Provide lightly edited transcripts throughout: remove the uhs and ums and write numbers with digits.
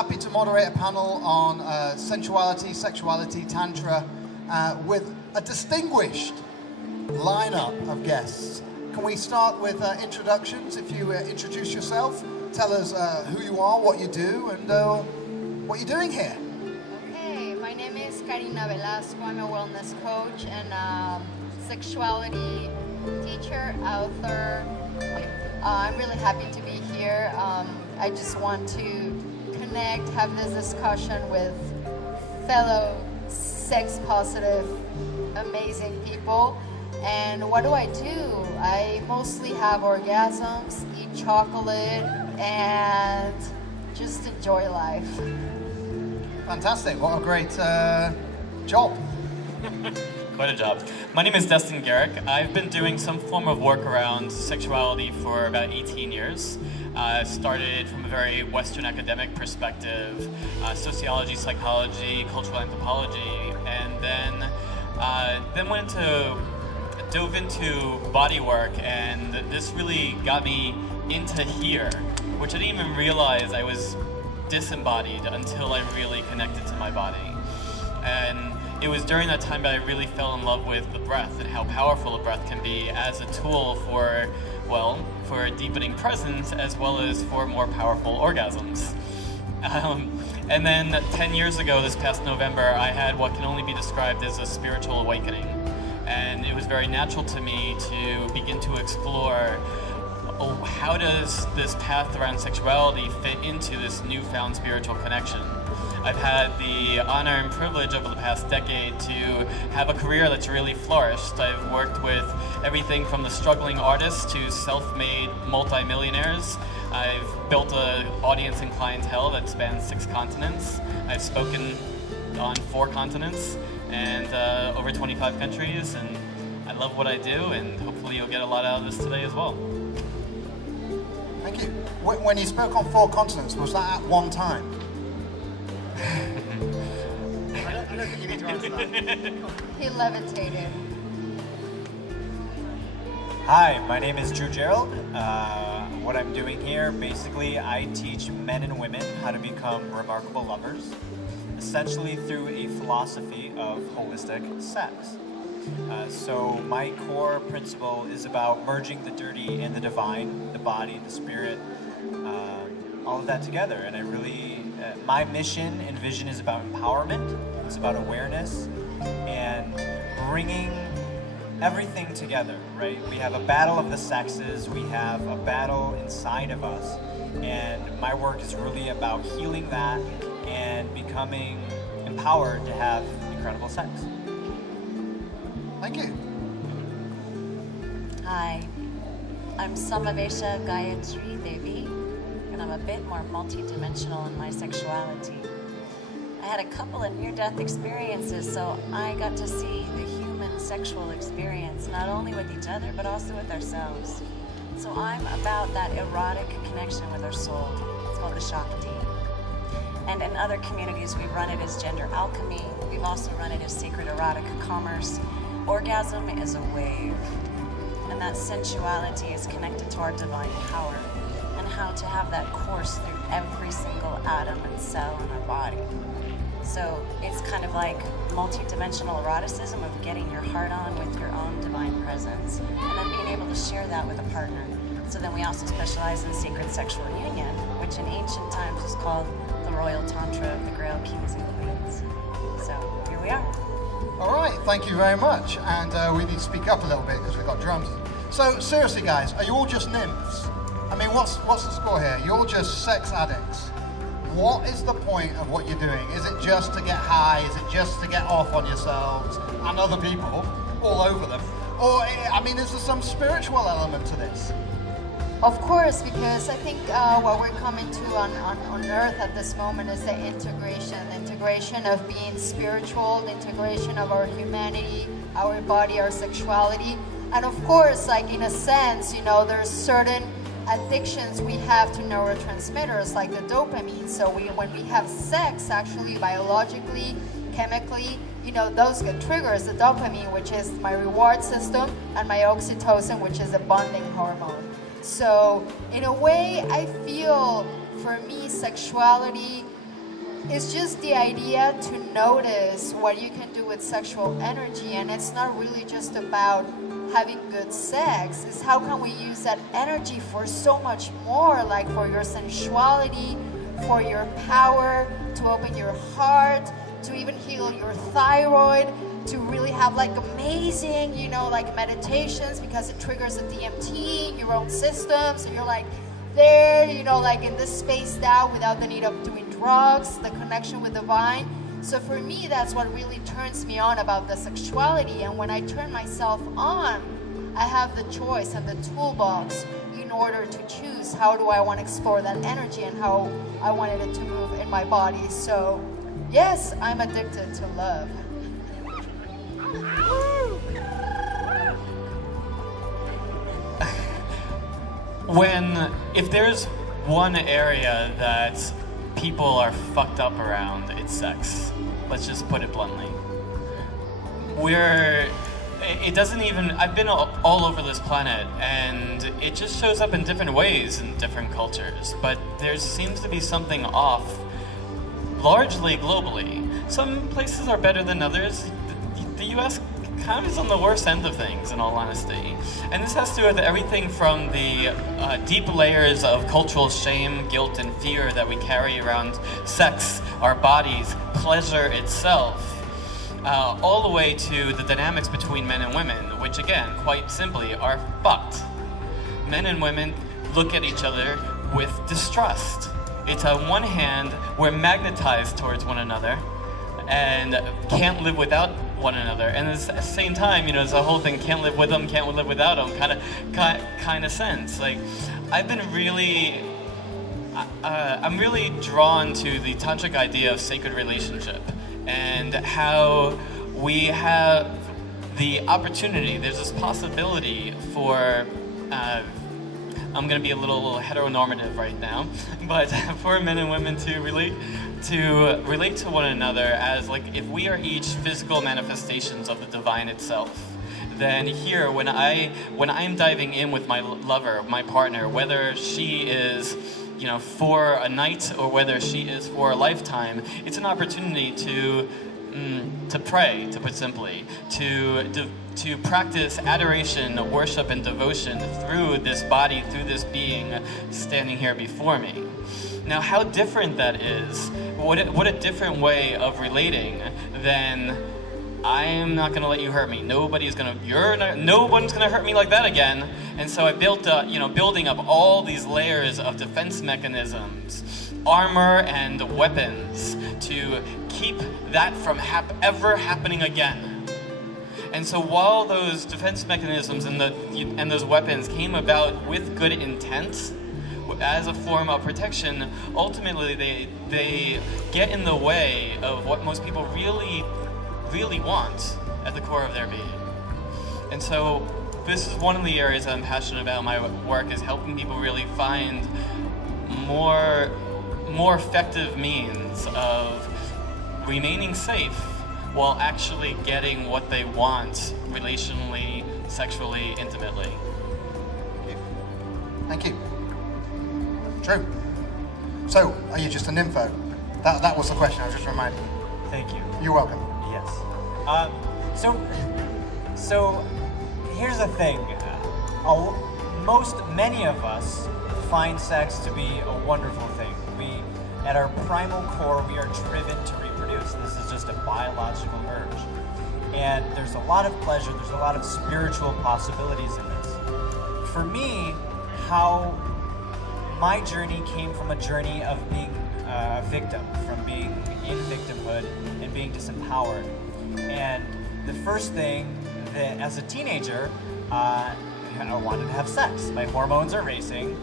happy to moderate a panel on sensuality, sexuality, tantra, with a distinguished lineup of guests. Can we start with introductions? If you introduce yourself, tell us who you are, what you do, and what you're doing here. Okay, my name is Karina Velasco. I'm a wellness coach and sexuality teacher, author. I'm really happy to be here. I just want to connect, have this discussion with fellow sex-positive, amazing people. And what do? I mostly have orgasms, eat chocolate, and just enjoy life. Fantastic. What a great job. Quite a job. My name is Destin Gerek. I've been doing some form of work around sexuality for about 18 years. Started from a very Western academic perspective, sociology, psychology, cultural anthropology, and then dove into body work, and this really got me into here, which I didn't even realize I was disembodied until I really connected to my body. And it was during that time that I really fell in love with the breath and how powerful the breath can be as a tool for, well, for a deepening presence as well as for more powerful orgasms. And then 10 years ago, this past November, I had what can only be described as a spiritual awakening. And it was very natural to me to begin to explore, how does this path around sexuality fit into this newfound spiritual connection? I've had the honor and privilege over the past decade to have a career that's really flourished. I've worked with everything from the struggling artists to self-made multimillionaires. I've built an audience and clientele that spans 6 continents. I've spoken on 4 continents and over 25 countries, and I love what I do, and hopefully you'll get a lot out of this today as well. Thank you. When you spoke on 4 continents, was that at one time? I don't think you need to answer that. He levitated. Hi, my name is Gerald. What I'm doing here, basically, I teach men and women how to become remarkable lovers, essentially through a philosophy of holistic sex. So my core principle is about merging the dirty and the divine, the body, the spirit, all of that together. And I really, my mission and vision is about empowerment. It's about awareness and bringing everything together, right? We have a battle of the sexes, we have a battle inside of us, and my work is really about healing that and becoming empowered to have incredible sex. Thank you. Hi, I'm Samavesha, Gayatri, Devi, and I'm a bit more multi-dimensional in my sexuality. I had a couple of near-death experiences, so I got to see the human sexual experience, not only with each other, but also with ourselves. So I'm about that erotic connection with our soul. It's called the Shakti. And in other communities, we run it as gender alchemy. We've also run it as sacred erotic commerce. Orgasm is a wave, and that sensuality is connected to our divine power and how to have that course through every single atom and cell in our body. So it's kind of like multi-dimensional eroticism of getting your heart on with your own divine presence and then being able to share that with a partner. So then we also specialize in sacred sexual union, which in ancient times was called the royal tantra of the Grail kings and queens. So here we are. All right, thank you very much. And we need to speak up a little bit because we've got drums. So seriously, guys, are you all just nymphs? I mean, what's the score here? You're all just sex addicts. What is the point of what you're doing? Is it just to get high? Is it just to get off on yourselves and other people, all over them? Or, I mean, is there some spiritual element to this? Of course, because I think what we're coming to on Earth at this moment is the integration of being spiritual, the integration of our humanity, our body, our sexuality. And of course, like in a sense, you know, there's certain addictions we have to neurotransmitters like the dopamine. So when we have sex, actually biologically, chemically, you know, those get triggers, the dopamine, which is my reward system, and my oxytocin, which is a bonding hormone. So in a way, I feel for me, sexuality it's just the idea to notice what you can do with sexual energy, and it's not really just about having good sex. It's how can we use that energy for so much more, like for your sensuality, for your power, to open your heart, to even heal your thyroid, to really have like amazing, you know, like meditations, because it triggers the DMT in your own system, so you're like there, you know, like in this space now without the need of doing drugs, the connection with the divine. So for me, that's what really turns me on about the sexuality. And when I turn myself on, I have the choice and the toolbox in order to choose how do I want to explore that energy and how I wanted it to move in my body. So yes, I'm addicted to love. If there's one area that people are fucked up around, it's sex. Let's just put it bluntly. It doesn't even, I've been all over this planet, and it just shows up in different ways in different cultures, but there seems to be something off, largely globally. Some places are better than others. The US kind of is on the worst end of things, in all honesty. And this has to do with everything from the deep layers of cultural shame, guilt, and fear that we carry around sex, our bodies, pleasure itself, all the way to the dynamics between men and women, which again, quite simply, are fucked. Men and women look at each other with distrust. It's on one hand, we're magnetized towards one another and can't live without one another, and at the same time, you know, there's a whole thing, can't live with them, can't live without them, kind of sense. Like, I've been really, I'm really drawn to the tantric idea of sacred relationship, and how we have the opportunity, there's this possibility for, I'm going to be a little heteronormative right now, but for men and women to relate to one another as, like, if we are each physical manifestations of the divine itself, then here, when I'm diving in with my lover, my partner, whether she is, you know, for a night or whether she is for a lifetime, it's an opportunity to pray, to put simply, to practice adoration, worship, and devotion through this body, through this being standing here before me. Now, how different that is, what a different way of relating than, I'm not gonna let you hurt me. No one's gonna hurt me like that again. And so I built, building up all these layers of defense mechanisms, armor and weapons to keep that from ever happening again. And so while those defense mechanisms and those weapons came about with good intent, as a form of protection, ultimately they get in the way of what most people really, really want at the core of their being. And so this is one of the areas that I'm passionate about in my work, is helping people really find more effective means of remaining safe while actually getting what they want relationally, sexually, intimately. Thank you. True. So, are you just a nympho? That was the question, I was just reminding you. Thank you. You're welcome. Yes. So here's the thing. Many of us find sex to be a wonderful thing. At our primal core, we are driven to reproduce. This is just a biological urge. And there's a lot of pleasure, there's a lot of spiritual possibilities in this. For me, how my journey came from a journey of being a victim, from being in victimhood and being disempowered. And the first thing that, as a teenager, I wanted to have sex. My hormones are racing.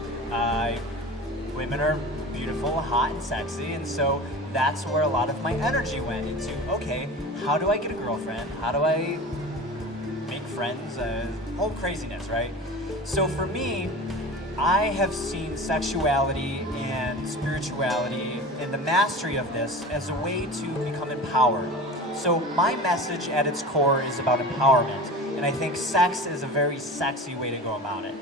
Women are beautiful, hot, and sexy, and so that's where a lot of my energy went into, okay, how do I get a girlfriend? How do I make friends? Whole craziness, right? So for me, I have seen sexuality and spirituality and the mastery of this as a way to become empowered. So my message at its core is about empowerment, and I think sex is a very sexy way to go about it.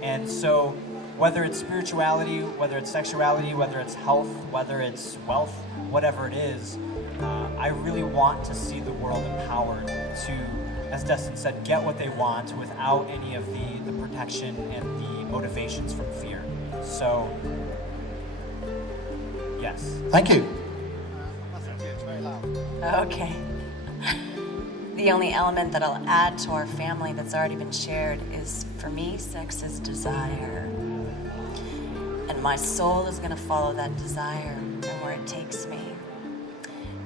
And so whether it's spirituality, whether it's sexuality, whether it's health, whether it's wealth, whatever it is, I really want to see the world empowered to, as Destin said, get what they want without any of the protection and the motivations from fear. So, yes. Thank you. It's very loud. Okay. The only element that I'll add to our family that's already been shared is, for me, sex is desire. And my soul is going to follow that desire and where it takes me.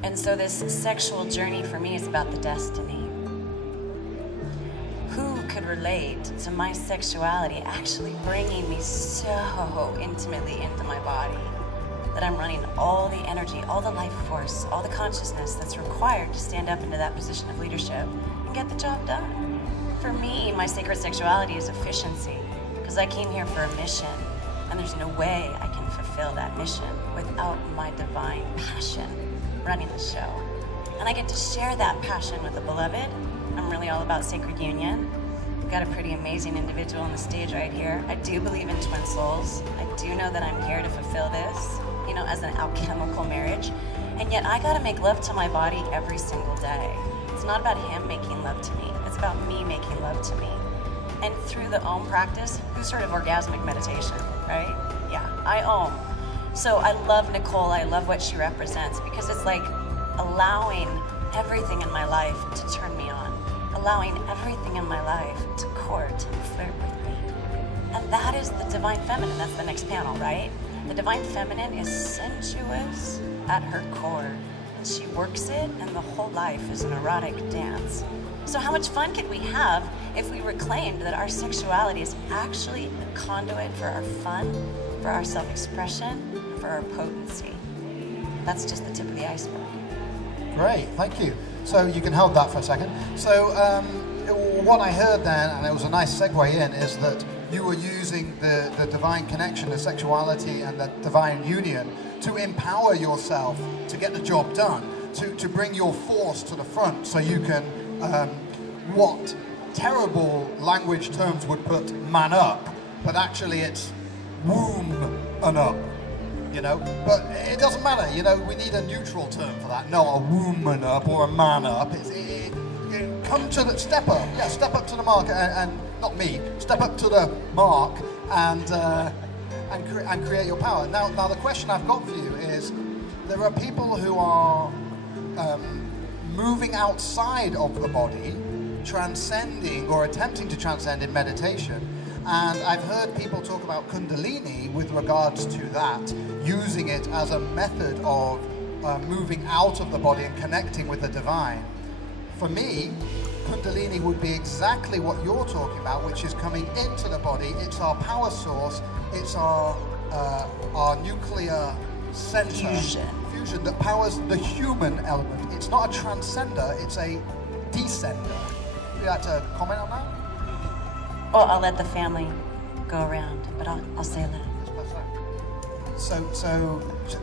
And so this sexual journey for me is about the destiny. Who could relate to my sexuality actually bringing me so intimately into my body that I'm running all the energy, all the life force, all the consciousness that's required to stand up into that position of leadership and get the job done? For me, my sacred sexuality is efficiency, because I came here for a mission, and there's no way I can fulfill that mission without my divine passion running the show. And I get to share that passion with the beloved. I'm really all about sacred union. We've got a pretty amazing individual on the stage right here. I do believe in twin souls. I do know that I'm here to fulfill this, you know, as an alchemical marriage. And yet I gotta make love to my body every single day. It's not about him making love to me. It's about me making love to me. And through the Om practice, who's heard of orgasmic meditation, right? Yeah, I Om. So I love Nicole, I love what she represents, because it's like allowing everything in my life to turn me on, allowing everything in my life to court and flirt with me. And that is the divine feminine. That's the next panel, right? The divine feminine is sensuous at her core, and she works it, and the whole life is an erotic dance. So how much fun could we have if we reclaimed that our sexuality is actually a conduit for our fun, for our self-expression, for our potency? That's just the tip of the iceberg. Great, thank you. So you can hold that for a second. So what I heard then, and it was a nice segue in, is that you were using the divine connection, the sexuality and the divine union to empower yourself to get the job done, to bring your force to the front so you can, what terrible language terms would put man up, but actually it's womb and up. You know, but it doesn't matter, you know, we need a neutral term for that, not a woman up or a man up. Come to the, step up to the mark, and not me, step up to the mark and create your power. Now the question I've got for you is, there are people who are moving outside of the body, transcending or attempting to transcend in meditation. And I've heard people talk about Kundalini with regards to that, using it as a method of moving out of the body and connecting with the divine. For me, Kundalini would be exactly what you're talking about, which is coming into the body. It's our power source. It's our nuclear center. Fusion that powers the human element. It's not a transcender, it's a descender. Would you like to comment on that? Well, I'll let the family go around, but I'll say that. So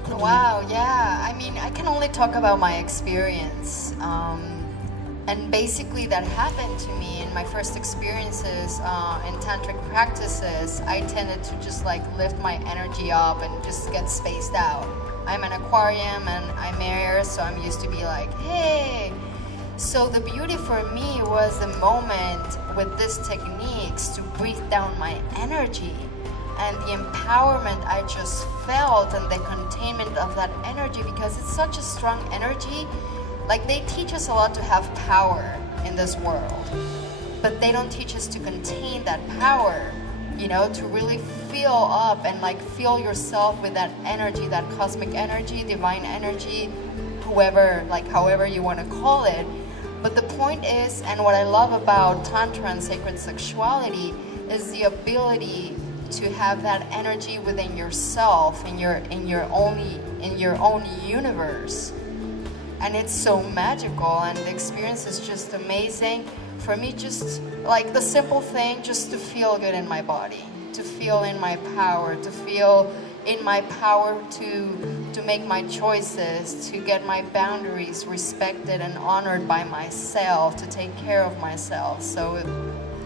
Wow, yeah. I mean, I can only talk about my experience. And basically that happened to me in my first experiences in tantric practices. I tended to just like lift my energy up and just get spaced out. I'm an Aquarium and I'm air, so I'm used to be like, hey. So the beauty for me was the moment with these techniques to breathe down my energy, and the empowerment I just felt and the containment of that energy, because it's such a strong energy. Like, they teach us a lot to have power in this world, but they don't teach us to contain that power, you know, to really feel up and like feel yourself with that energy, that cosmic energy, divine energy, whoever, like however you want to call it. But the point is, and what I love about Tantra and sacred sexuality is the ability to have that energy within yourself, in your own universe. And it's so magical, and the experience is just amazing. For me, just like the simple thing, just to feel good in my body, to feel in my power, to feel in my power to make my choices, to get my boundaries respected and honored by myself, to take care of myself. So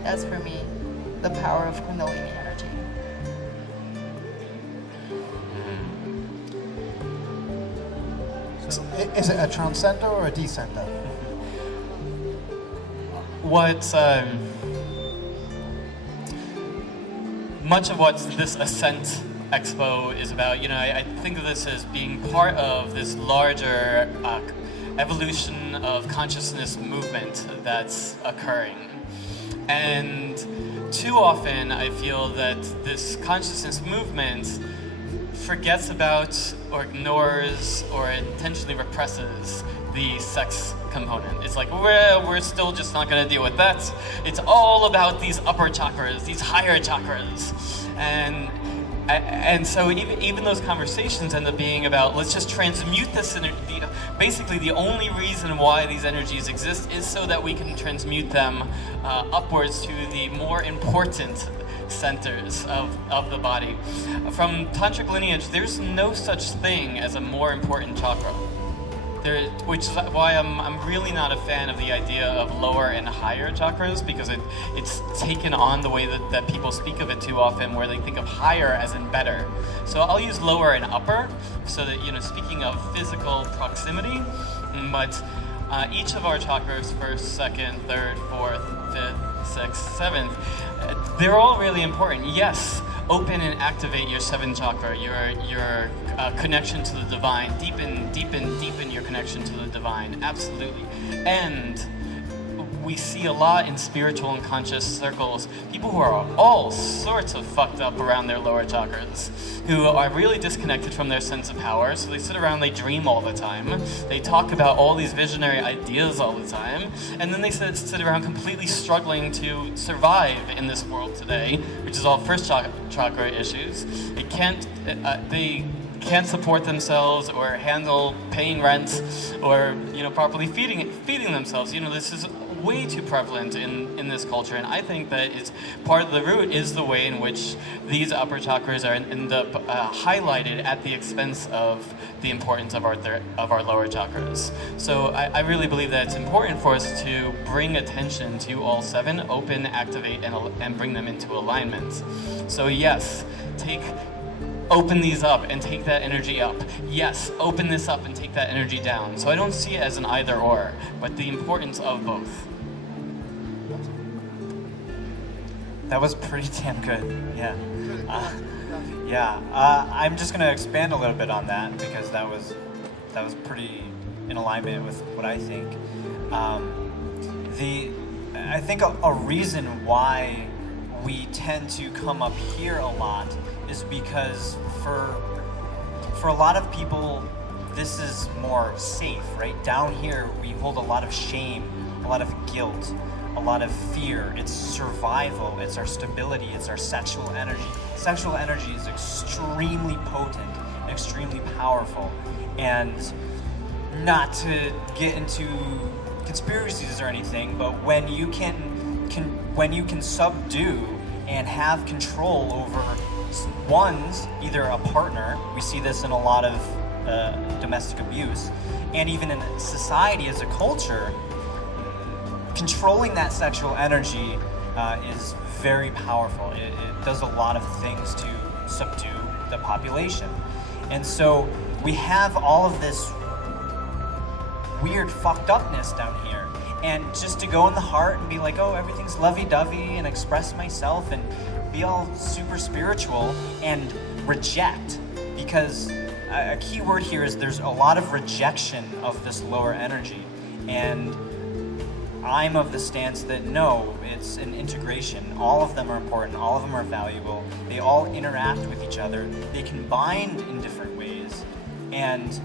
that's for me the power of Kundalini energy. Is it a transcender or a descender? What much of what this Ascent Expo is about, you know, I think of this as being part of this larger evolution of consciousness movement that's occurring. And too often I feel that this consciousness movement forgets about or ignores or intentionally represses the sex component. It's like, we're still just not going to deal with that. It's all about these upper chakras, these higher chakras. And so even those conversations end up being about, let's just transmute this energy. Basically, the only reason why these energies exist is so that we can transmute them upwards to the more important centers of the body. From tantric lineage, there's no such thing as a more important chakra. Which is why I'm really not a fan of the idea of lower and higher chakras, because it's taken on the way that people speak of it too often, where they think of higher as in better. So I'll use lower and upper, so that, you know, speaking of physical proximity, but each of our chakras, first, second, third, fourth, fifth, sixth, seventh, they're all really important. Yes, open and activate your seventh chakra, your connection to the divine. Deepen your connection to the divine. Absolutely. And we see a lot in spiritual and conscious circles, people who are all sorts of fucked up around their lower chakras, who are really disconnected from their sense of power. So they sit around, they dream all the time, they talk about all these visionary ideas all the time, and then they sit around completely struggling to survive in this world today, which is all first chakra issues. They can't support themselves or handle paying rent or, you know, properly feeding themselves. You know, this is way too prevalent in this culture, and I think that it's part of the root is the way in which these upper chakras are end up highlighted at the expense of the importance of our lower chakras. So I really believe that it's important for us to bring attention to all seven, open, activate, and bring them into alignment. So yes, open these up and take that energy up. Yes, open this up and take that energy down. So I don't see it as an either or, but the importance of both. That was pretty damn good, yeah. I'm just gonna expand a little bit on that, because that was pretty in alignment with what I think. I think a reason why we tend to come up here a lot is because for a lot of people, this is more safe, right? Down here, we hold a lot of shame, a lot of guilt, a lot of fear. It's survival, it's our stability, it's our sexual energy. Sexual energy is extremely potent, extremely powerful, and not to get into conspiracies or anything, but when you can subdue and have control over either a partner, we see this in a lot of domestic abuse, and even in society as a culture, controlling that sexual energy is very powerful. It does a lot of things to subdue the population. And so we have all of this weird fucked upness down here. And just to go in the heart and be like, oh, everything's lovey-dovey, and express myself and be all super spiritual and reject. Because a key word here is there's a lot of rejection of this lower energy. And I'm of the stance that no, it's an integration. All of them are important, all of them are valuable. They all interact with each other. They can bind in different ways. And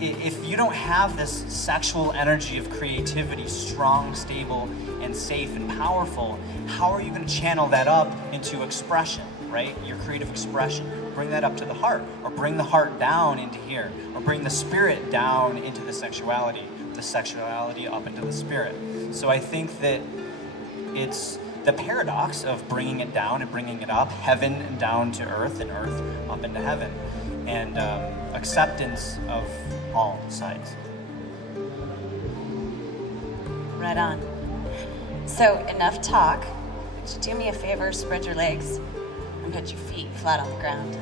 if you don't have this sexual energy of creativity, strong, stable, and safe and powerful, how are you going to channel that up into expression, right? Your creative expression. Bring that up to the heart, or bring the heart down into here, or bring the spirit down into the sexuality up into the spirit. So I think that it's the paradox of bringing it down and bringing it up, heaven down to earth and earth up into heaven, and acceptance of all sides. Right on. So enough talk. Would you do me a favor, spread your legs and put your feet flat on the ground.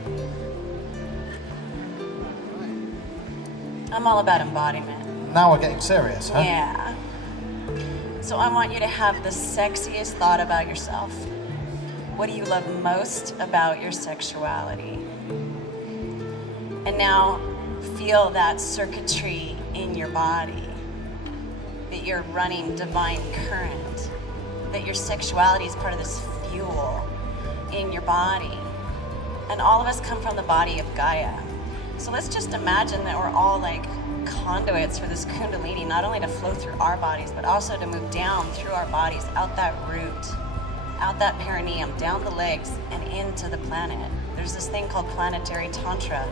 I'm all about embodiment. Now we're getting serious, huh? Yeah. So I want you to have the sexiest thought about yourself. What do you love most about your sexuality? And now feel that circuitry in your body, that you're running divine current, that your sexuality is part of this fuel in your body. And all of us come from the body of Gaia. So let's just imagine that we're all like conduits for this Kundalini, not only to flow through our bodies, but also to move down through our bodies, out that root, out that perineum, down the legs, and into the planet. There's this thing called planetary Tantra.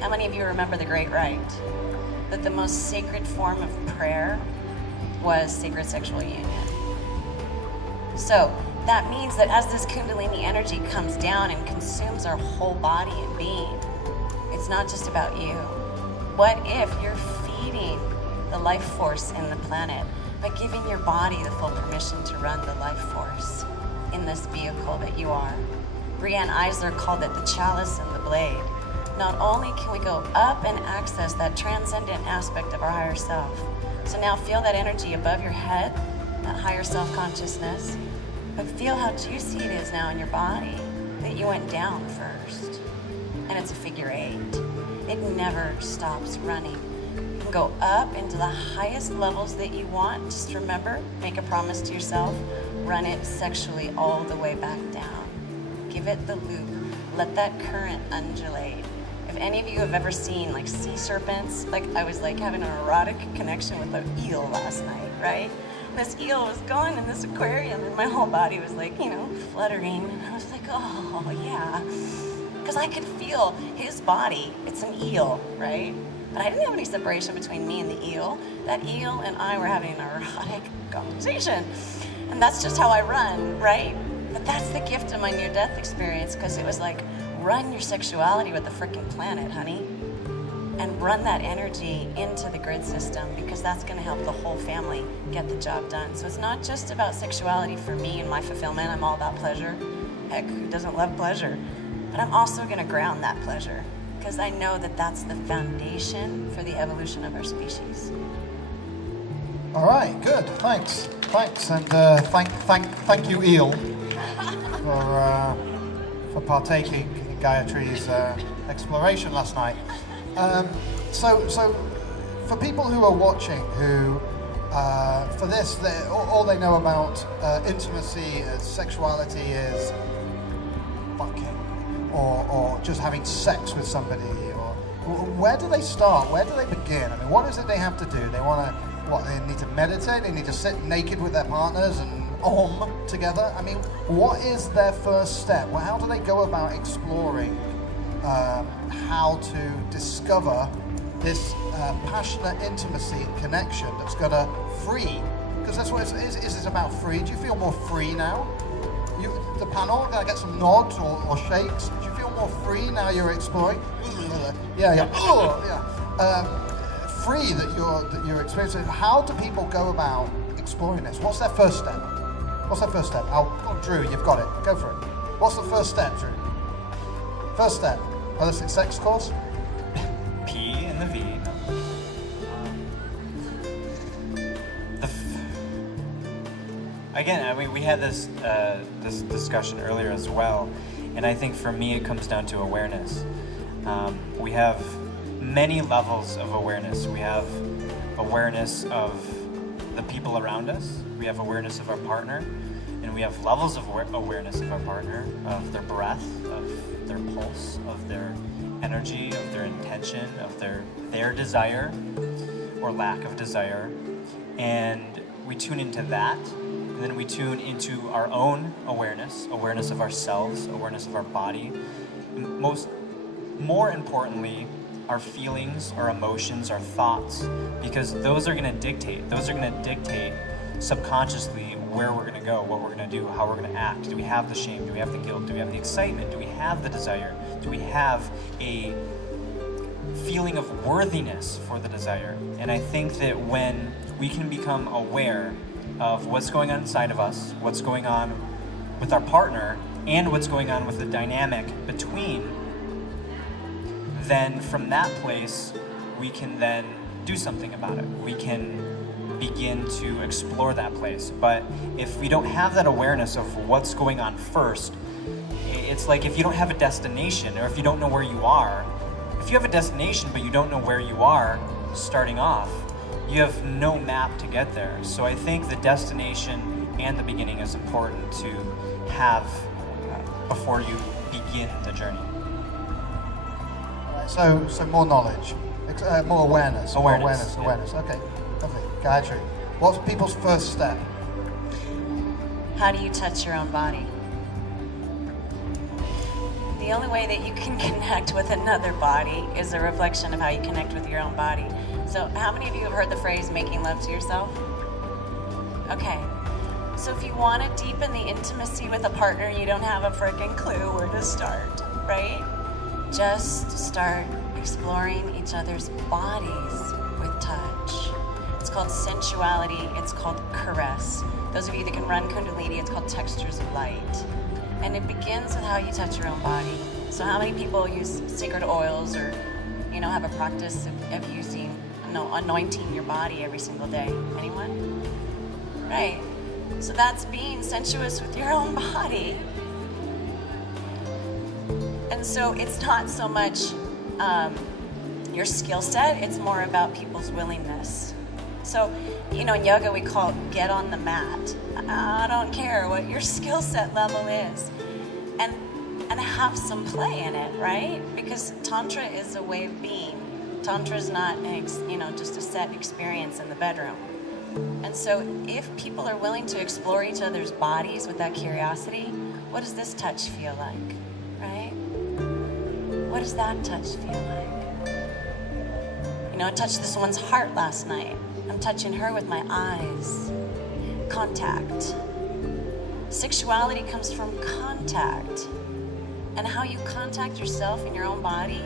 How many of you remember the Great Rite? That the most sacred form of prayer was sacred sexual union. So that means that as this Kundalini energy comes down and consumes our whole body and being, it's not just about you. What if you're feeding the life force in the planet by giving your body the full permission to run the life force in this vehicle that you are? Brianne Eisler called it the chalice and the blade. Not only can we go up and access that transcendent aspect of our higher self, so now feel that energy above your head, that higher self-consciousness, but feel how juicy it is now in your body that you went down first. And it's a figure 8. It never stops running. You can go up into the highest levels that you want. Just remember, make a promise to yourself, run it sexually all the way back down. Give it the loop. Let that current undulate. If any of you have ever seen like sea serpents, like I was like having an erotic connection with an eel last night, right? This eel was going in this aquarium and my whole body was like, you know, fluttering. And I was like, oh yeah. Because I could feel his body. It's an eel, right? But I didn't have any separation between me and the eel. That eel and I were having an erotic conversation. And that's just how I run, right? But that's the gift of my near-death experience, because it was like, run your sexuality with the freaking planet, honey. And run that energy into the grid system, because that's going to help the whole family get the job done. So it's not just about sexuality for me and my fulfillment. I'm all about pleasure. Heck, who doesn't love pleasure? But I'm also going to ground that pleasure, because I know that that's the foundation for the evolution of our species. All right, good. Thanks, and thank you, Eel, for partaking in Gayatri's exploration last night. So for people who are watching, who for this, all they know about intimacy as sexuality is fucking, or just having sex with somebody, or where do they start? Where do they begin? I mean, what is it they have to do? They want to, they need to meditate? They need to sit naked with their partners and together? I mean, what is their first step? Well, how do they go about exploring how to discover this passionate intimacy and connection that's going to free? Because that's what it is. Is it about free? Do you feel more free now? The panel, can I get some nods or shakes? Do you feel more free now you're exploring? Yeah. Oh, yeah. Free that you're experiencing. How do people go about exploring this? What's their first step? Drew, you've got it. Go for it. What's the first step, Drew? First step. Illicit sex course? P and the V. Again, I mean, we had this discussion earlier as well, and I think for me it comes down to awareness. We have many levels of awareness. We have awareness of the people around us. We have awareness of our partner, and we have levels of awareness of our partner, of their breath, of their pulse, of their energy, of their intention, of their desire or lack of desire. And we tune into that, and then we tune into our own awareness of ourselves, awareness of our body. More importantly, our feelings, our emotions, our thoughts, because those are going to dictate subconsciously where we're going to go, what we're going to do, how we're going to act. Do we have the shame? Do we have the guilt? Do we have the excitement? Do we have the desire? Do we have a feeling of worthiness for the desire? And I think that when we can become aware of what's going on inside of us, what's going on with our partner, and what's going on with the dynamic between, then from that place, we can then do something about it. We can begin to explore that place. But if we don't have that awareness of what's going on first, it's like if you don't have a destination, or if you don't know where you are. If you have a destination but you don't know where you are starting off, you have no map to get there. So I think the destination and the beginning is important to have before you begin the journey. So more knowledge, more awareness. Awareness. Okay, lovely. Gayatri, what's people's first step? How do you touch your own body? The only way that you can connect with another body is a reflection of how you connect with your own body. So how many of you have heard the phrase making love to yourself? Okay. So if you want to deepen the intimacy with a partner, you don't have a freaking clue where to start, right? Just start exploring each other's bodies with touch. It's called sensuality. It's called caress. Those of you that can run Kundalini, it's called textures of light. And it begins with how you touch your own body. So how many people use sacred oils or, have a practice of using, anointing your body every single day? Anyone? Right. So that's being sensuous with your own body. And so it's not so much your skill set, it's more about people's willingness. So, in yoga we call it get on the mat. I don't care what your skill set level is. And have some play in it, right? Because Tantra is a way of being. Tantra is not, just a set experience in the bedroom. And so if people are willing to explore each other's bodies with that curiosity, what does this touch feel like, right? What does that touch feel like? I touched this one's heart last night. I'm touching her with my eyes. Contact. Sexuality comes from contact. And how you contact yourself in your own body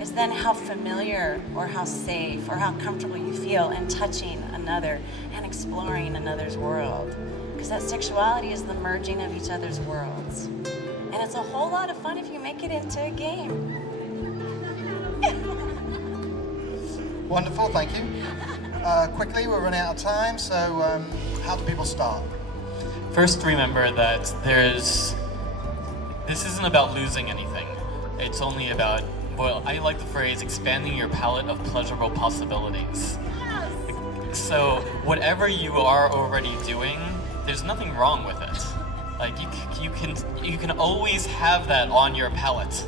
is then how familiar or how safe or how comfortable you feel in touching another and exploring another's world. Because that sexuality is the merging of each other's worlds. And it's a whole lot of fun if you make it into a game. Wonderful, thank you. Quickly, we're running out of time, so how do people start? First, remember that this isn't about losing anything. It's only about, I like the phrase, expanding your palette of pleasurable possibilities. Yes. So whatever you are already doing, there's nothing wrong with it. Like you can always have that on your palette.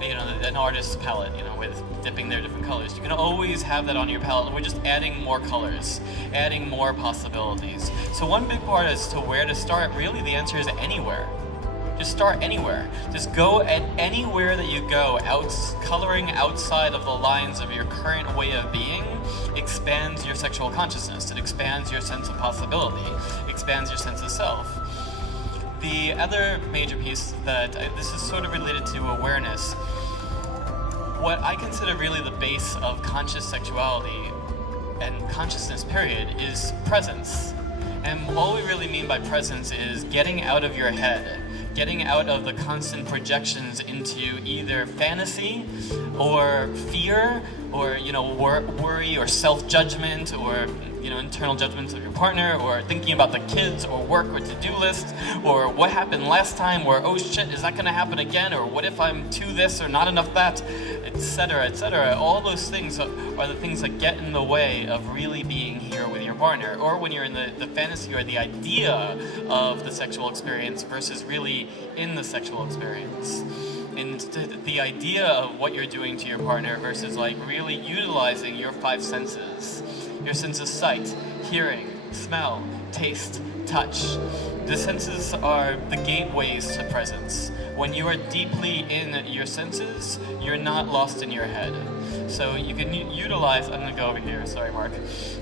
An artist's palette, with dipping their different colors. You can always have that on your palette. We're just adding more colors, adding more possibilities. So one big part as to where to start, really the answer is anywhere. Just start anywhere. Just go at anywhere that you go. Coloring outside of the lines of your current way of being expands your sexual consciousness. It expands your sense of possibility, expands your sense of self. The other major piece this is sort of related to awareness. What I consider really the base of conscious sexuality and consciousness period is presence. And all we really mean by presence is getting out of your head, getting out of the constant projections into either fantasy or fear or worry or self-judgment or internal judgments of your partner or thinking about the kids or work or to-do list or what happened last time or oh shit, is that going to happen again, or what if I'm too this or not enough that, etc., etc. All those things are the things that get in the way of really being here with your partner, or when you're in the fantasy or the idea of the sexual experience versus really in the sexual experience. And the idea of what you're doing to your partner versus like really utilizing your five senses. Your sense of sight, hearing, smell, taste, touch. The senses are the gateways to presence. When you are deeply in your senses, you're not lost in your head. So you can utilize, I'm gonna go over here, sorry Mark.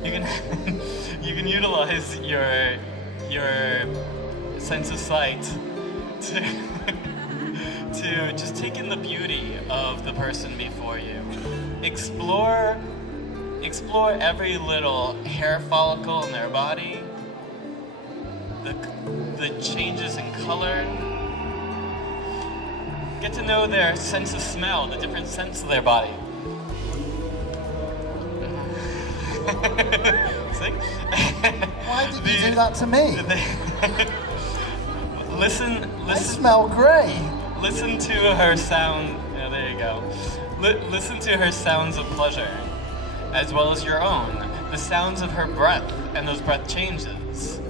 You can utilize your sense of sight to just take in the beauty of the person before you. Explore every little hair follicle in their body, the changes in color. Get to know their sense of smell, the different scents of their body. See? Why did you do that to me? Listen. I smell great. Listen to her sound. Yeah, there you go. Listen to her sounds of pleasure, as well as your own. The sounds of her breath and those breath changes.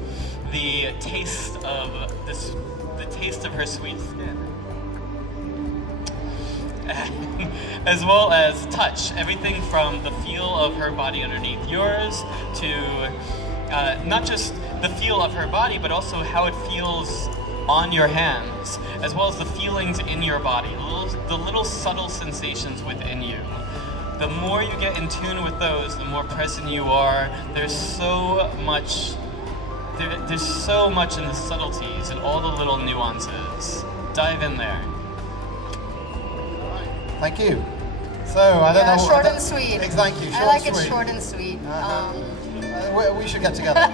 The taste of her sweet skin. As well as touch. Everything from the feel of her body underneath yours to not just the feel of her body, but also how it feels on your hands, as well as the feelings in your body, the little subtle sensations within you. The more you get in tune with those, the more present you are. There's so much in the subtleties and all the little nuances. Dive in there. Thank you. So, I don't know. Short and sweet. Thank you. I like it short and sweet. We should get together.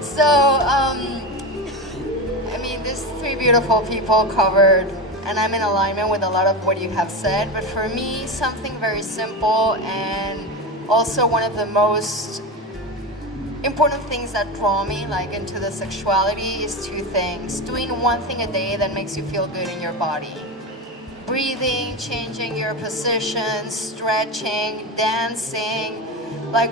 So, I mean, these three beautiful people covered, and I'm in alignment with a lot of what you have said, but for me, something very simple and also one of the most important things that draw me into the sexuality is two things. Doing one thing a day that makes you feel good in your body. Breathing, changing your position, stretching, dancing,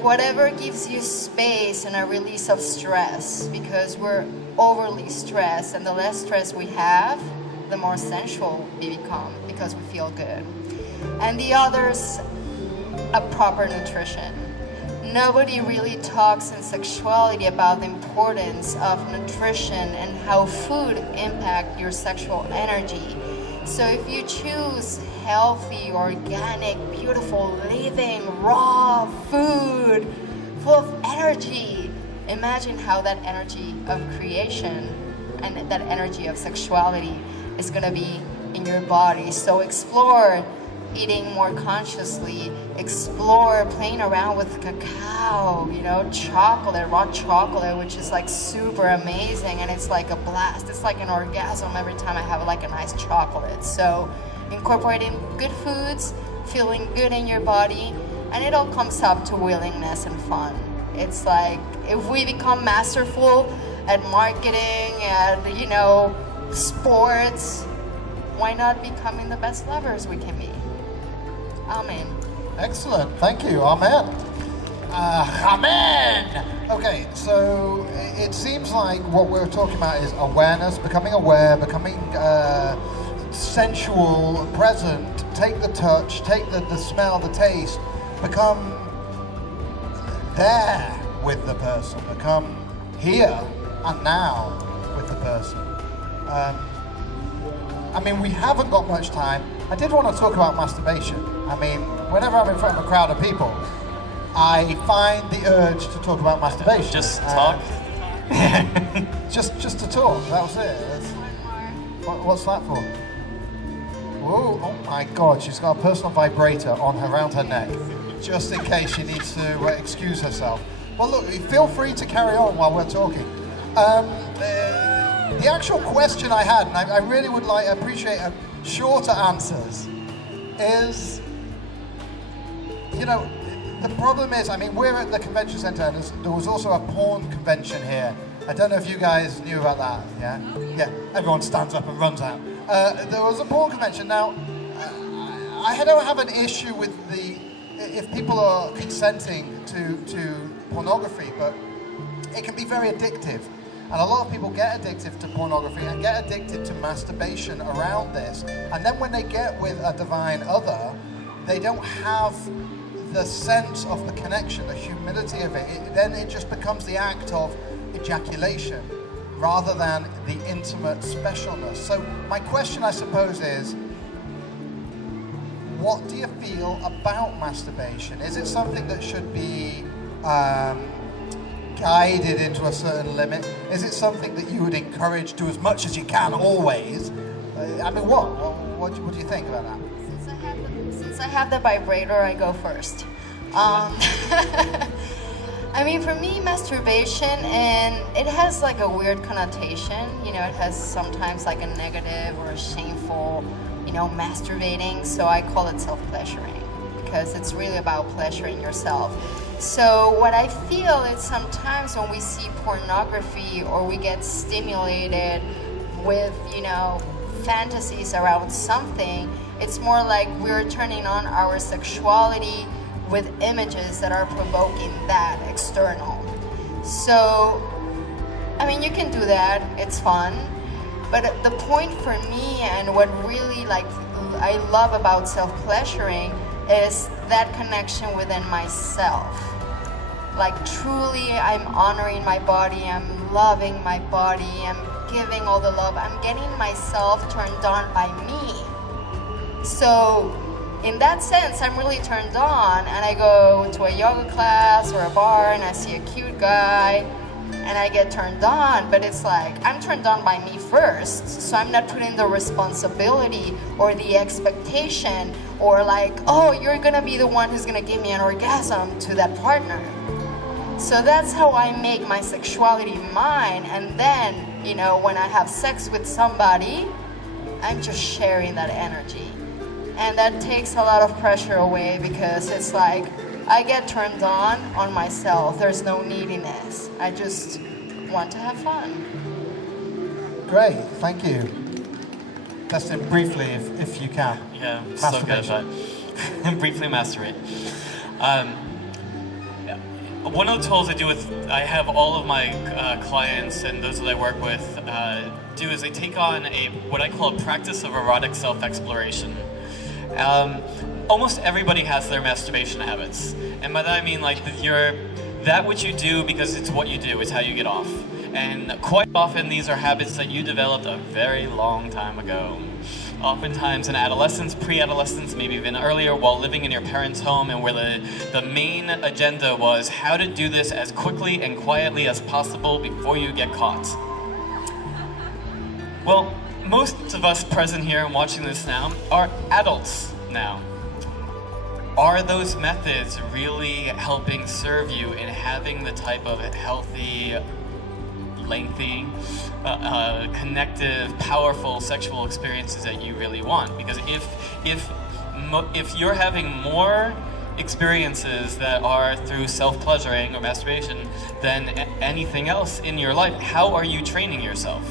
whatever gives you space and a release of stress, because we're overly stressed, and the less stress we have, the more sensual we become because we feel good. And the other's a proper nutrition. Nobody really talks in sexuality about the importance of nutrition and how food impacts your sexual energy. So if you choose healthy, organic, beautiful, living, raw food full of energy, imagine how that energy of creation and that energy of sexuality is going to be in your body. So explore eating more consciously, explore playing around with cacao, chocolate, raw chocolate, which is super amazing, and it's like a blast. It's like an orgasm every time I have a nice chocolate. So incorporating good foods, feeling good in your body, and it all comes up to willingness and fun. It's if we become masterful at marketing and sports, why not becoming the best lovers we can be? Amen. Excellent. Thank you. Amen. Amen. Okay, so it seems like what we're talking about is awareness, becoming aware, becoming sensual, present, take the touch, take the smell, the taste, become there with the person, become here and now with the person. I mean, we haven't got much time. I did want to talk about masturbation. I mean, whenever I'm in front of a crowd of people, I find the urge to talk about masturbation. Just talk? just to talk, that was it. What's that for? Whoa, oh my God, she's got a personal vibrator around her neck, just in case she needs to excuse herself. Well, look, feel free to carry on while we're talking. The actual question I had, and I really would appreciate shorter answers, is, the problem is, I mean, we're at the convention center, and there was also a porn convention here. I don't know if you guys knew about that, yeah? Yeah, everyone stands up and runs out. There was a porn convention. Now, I don't have an issue with if people are consenting to pornography, but it can be very addictive. And a lot of people get addicted to pornography and get addicted to masturbation around this. And then when they get with a divine other, they don't have the sense of the connection, the humility of it. Then it just becomes the act of ejaculation rather than the intimate specialness. So my question, I suppose, is, what do you feel about masturbation? Is it something that should be guided into a certain limit? Is it something that you would encourage to as much as you can always? I mean, what do you think about that? Since I have the vibrator, I go first. I mean, for me, masturbation, and it has a weird connotation. It has sometimes a negative or a shameful, masturbating. So I call it self-pleasuring, because it's really about pleasuring yourself. So what I feel is sometimes when we see pornography or we get stimulated with, you know, fantasies around something, it's more like we're turning on our sexuality with images that are provoking that external. So, I mean, you can do that, it's fun, but the point for me and what really like I love about self-pleasuring is that connection within myself. Like truly I'm honoring my body, I'm loving my body, I'm giving all the love, I'm getting myself turned on by me. So in that sense, I'm really turned on, and I go to a yoga class or a bar and I see a cute guy and I get turned on, but it's like I'm turned on by me first, so I'm not putting the responsibility or the expectation or like, oh, you're gonna be the one who's gonna give me an orgasm to that partner. So that's how I make my sexuality mine, and then, you know, when I have sex with somebody, I'm just sharing that energy. And that takes a lot of pressure away because it's like, I get turned on myself. There's no neediness. I just want to have fun. Great, thank you. Destin, briefly, if you can. Yeah, so good at that. Briefly masturbate. One of the tools I have all of my clients and those that I work with do is they take on what I call a practice of erotic self-exploration. Almost everybody has their masturbation habits, and by that I mean like that which you do because it's what you do, it's how you get off. And quite often these are habits that you developed a very long time ago. Oftentimes in adolescence, pre-adolescence, maybe even earlier, while living in your parents' home, and where the main agenda was how to do this as quickly and quietly as possible before you get caught. Well, most of us present here and watching this now are adults now. Are those methods really helping serve you in having the type of healthy, lengthy, connective, powerful sexual experiences that you really want? Because if you're having more experiences that are through self-pleasuring or masturbation than anything else in your life, how are you training yourself?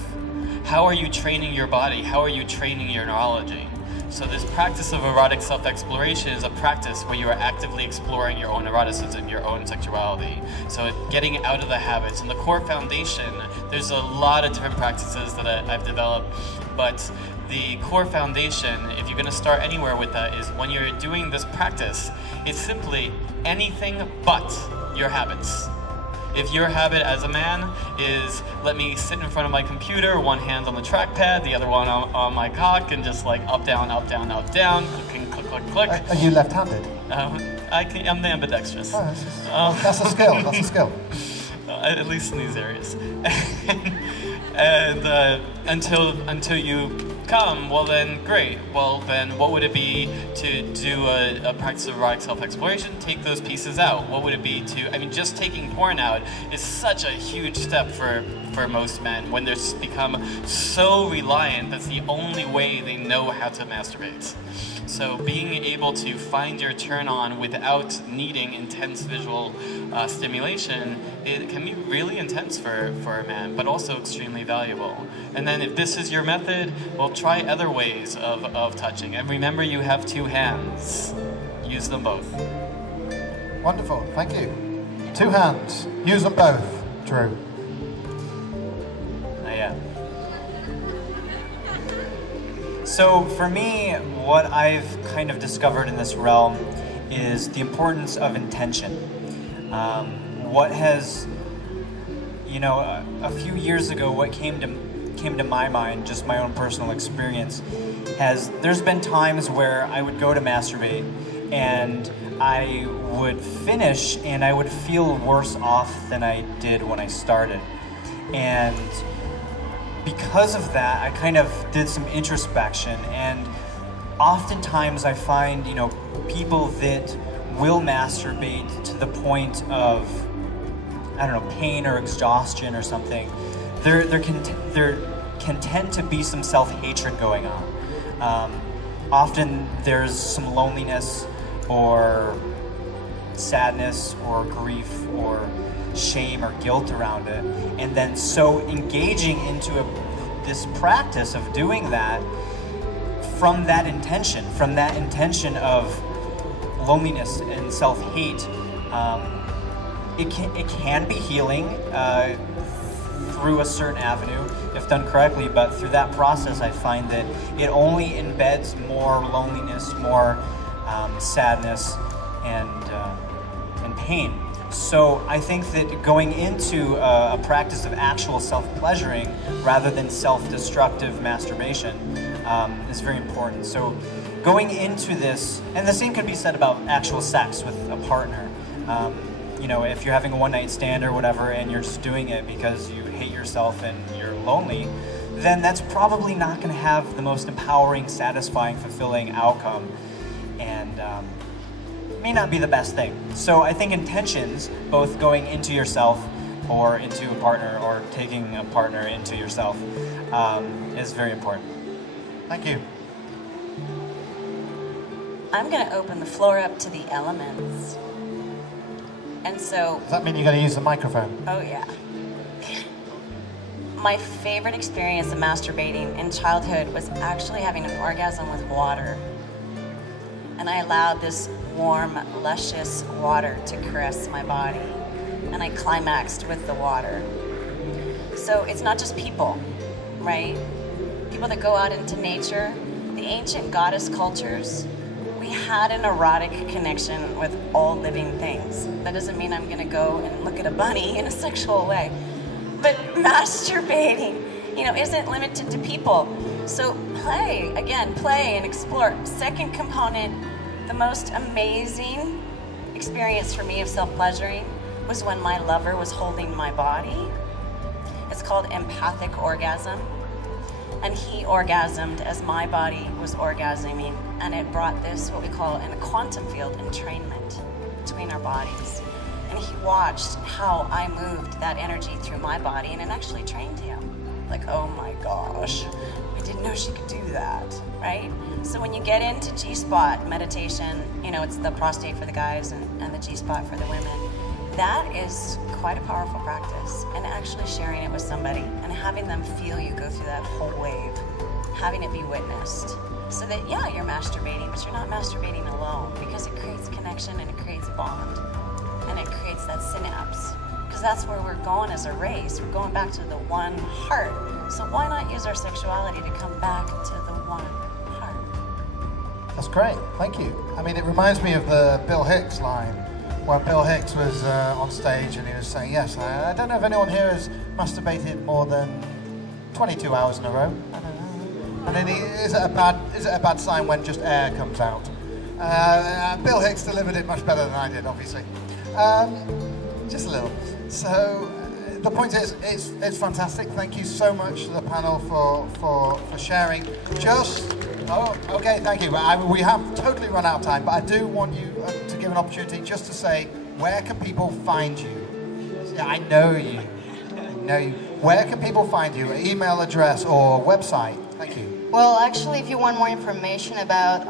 How are you training your body? How are you training your neurology? So this practice of erotic self-exploration is a practice where you are actively exploring your own eroticism, your own sexuality. So getting out of the habits. And the core foundation, there's a lot of different practices that I've developed, but the core foundation, if you're going to start anywhere with that, is when you're doing this practice, it's simply anything but your habits. If your habit as a man is, let me sit in front of my computer, one hand on the trackpad, the other one on my cock, and just like up, down, clicking, click, click, click. Are you left-handed? I'm the ambidextrous. Oh, that's a skill, that's a skill. At least in these areas. And until you come, well then, great. Well then, what would it be to do a practice of erotic self-exploration? Take those pieces out. What would it be to, I mean, just taking porn out is such a huge step for most men when they're become so reliant that's the only way they know how to masturbate. So being able to find your turn on without needing intense visual stimulation, it can be really intense for a man, but also extremely valuable. And then if this is your method, well, try other ways of touching. And remember, you have two hands. Use them both. Wonderful, thank you. Two hands, use them both. Drew. Yeah. So for me, what I've kind of discovered in this realm is the importance of intention. What has, you know, a few years ago, what came to my mind, just my own personal experience, there's been times where I would go to masturbate and I would finish and I would feel worse off than I did when I started. And because of that, I kind of did some introspection, and oftentimes I find, you know, people that will masturbate to the point of, I don't know, pain or exhaustion or something, there can tend to be some self-hatred going on. Often there's some loneliness, or sadness or grief or shame or guilt around it, and then so engaging into this practice of doing that from that intention of loneliness and self-hate, it can be healing through a certain avenue if done correctly, but through that process I find that it only embeds more loneliness, more sadness and pain. So I think that going into a practice of actual self-pleasuring rather than self-destructive masturbation is very important. So going into this, and the same can be said about actual sex with a partner. You know, if you're having a one-night stand or whatever and you're just doing it because you hate yourself and you're lonely, then that's probably not going to have the most empowering, satisfying, fulfilling outcome, and may not be the best thing. So I think intentions, both going into yourself or into a partner or taking a partner into yourself, is very important. Thank you. I'm going to open the floor up to the elements. And so... Does that mean you're going to use the microphone? Oh, yeah. My favorite experience of masturbating in childhood was actually having an orgasm with water. And I allowed this warm, luscious water to caress my body. And I climaxed with the water. So it's not just people, right? People that go out into nature, the ancient goddess cultures, we had an erotic connection with all living things. That doesn't mean I'm gonna go and look at a bunny in a sexual way. But masturbating, you know, isn't limited to people. So play, again, play and explore. Second component, the most amazing experience for me of self-pleasuring was when my lover was holding my body. It's called empathic orgasm. And he orgasmed as my body was orgasming, and it brought this, what we call in a quantum field, entrainment between our bodies. And he watched how I moved that energy through my body, and it actually trained him. Like, oh my gosh, I didn't know she could do that, right? So when you get into G-spot meditation, you know, it's the prostate for the guys and the G-spot for the women. That is quite a powerful practice, and actually sharing it with somebody and having them feel you go through that whole wave, having it be witnessed, so that, yeah, you're masturbating, but you're not masturbating alone, because it creates connection and it creates bond, and it creates that synapse, because that's where we're going as a race. We're going back to the one heart. So why not use our sexuality to come back to the one heart? That's great, thank you. I mean, it reminds me of the Bill Hicks line, where Bill Hicks was on stage and he was saying, yes, I don't know if anyone here has masturbated more than 22 hours in a row. I don't know. And then is it a bad sign when just air comes out? Bill Hicks delivered it much better than I did, obviously. Just a little. So the point is, it's fantastic. Thank you so much to the panel for sharing. Oh, okay, thank you. We have totally run out of time, but I do want you to give an opportunity just to say, where can people find you? Yeah, I know you. Where can people find you? Email address or website? Thank you. Well, actually, if you want more information about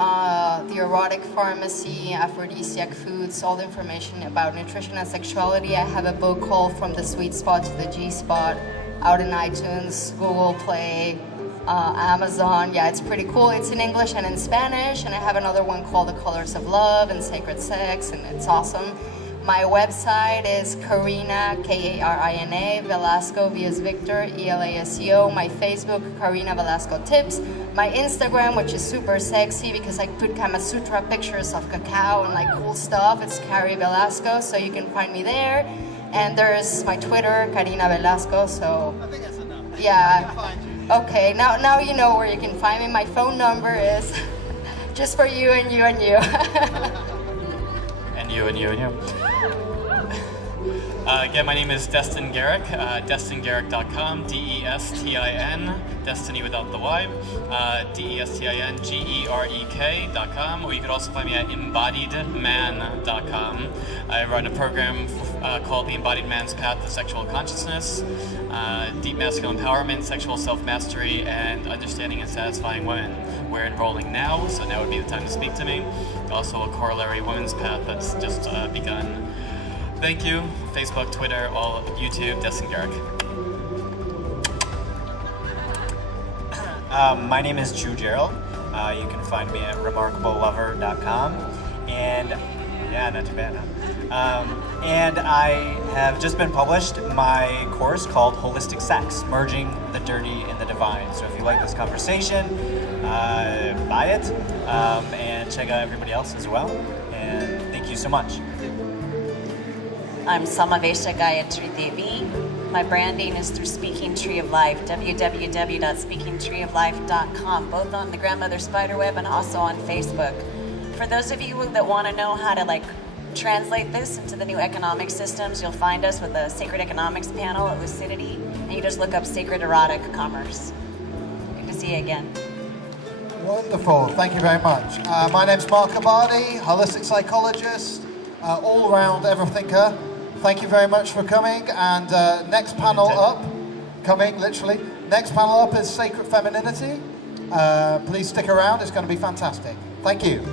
the erotic pharmacy, aphrodisiac foods, all the information about nutrition and sexuality, I have a book called From the Sweet Spot to the G-Spot, out in iTunes, Google Play, Amazon. Yeah, it's pretty cool. It's in English and in Spanish, and I have another one called The Colors of Love and Sacred Sex, and it's awesome. My website is Karina, Karina, Velasco, V as Victor, ELASCO. My Facebook, Karina Velasco Tips. My Instagram, which is super sexy because I put Kama Sutra pictures of cacao and like cool stuff. It's Kari Velasco, so you can find me there. And there's my Twitter, Karina Velasco. So I think that's enough. Yeah. Okay, now you know where you can find me. My phone number is just for you and you and you. And you and you and you. Again, my name is Destin Gerek, destingerek.com, D-E-S-T-I-N, Destiny without the Y, DESTINGEREK.com, or you could also find me at embodiedman.com. I run a program called the Embodied Man's Path to Sexual Consciousness, deep masculine empowerment, sexual self-mastery, and understanding and satisfying women. We're enrolling now, so now would be the time to speak to me. Also a corollary women's path that's just begun. Thank you. Facebook, Twitter, all YouTube, Destin Gerek. My name is Gerald. You can find me at remarkablelover.com. And yeah, not too bad, huh? And I have just been published my course called Holistic Sex, Merging the Dirty and the Divine. So if you like this conversation, buy it and check out everybody else as well. And thank you so much. I'm Samavesha Gayatri Devi. My branding is through Speaking Tree of Life, www.speakingtreeoflife.com, both on the Grandmother Spiderweb and also on Facebook. For those of you that want to know how to translate this into the new economic systems, you'll find us with the Sacred Economics panel at Lucidity, and you just look up Sacred Erotic Commerce. Good to see you again. Wonderful, thank you very much. My name's Mark Abadi, holistic psychologist, all-round everythinker. Thank you very much for coming, and next panel up, literally, next panel up is Sacred Femininity. Please stick around, it's going to be fantastic. Thank you.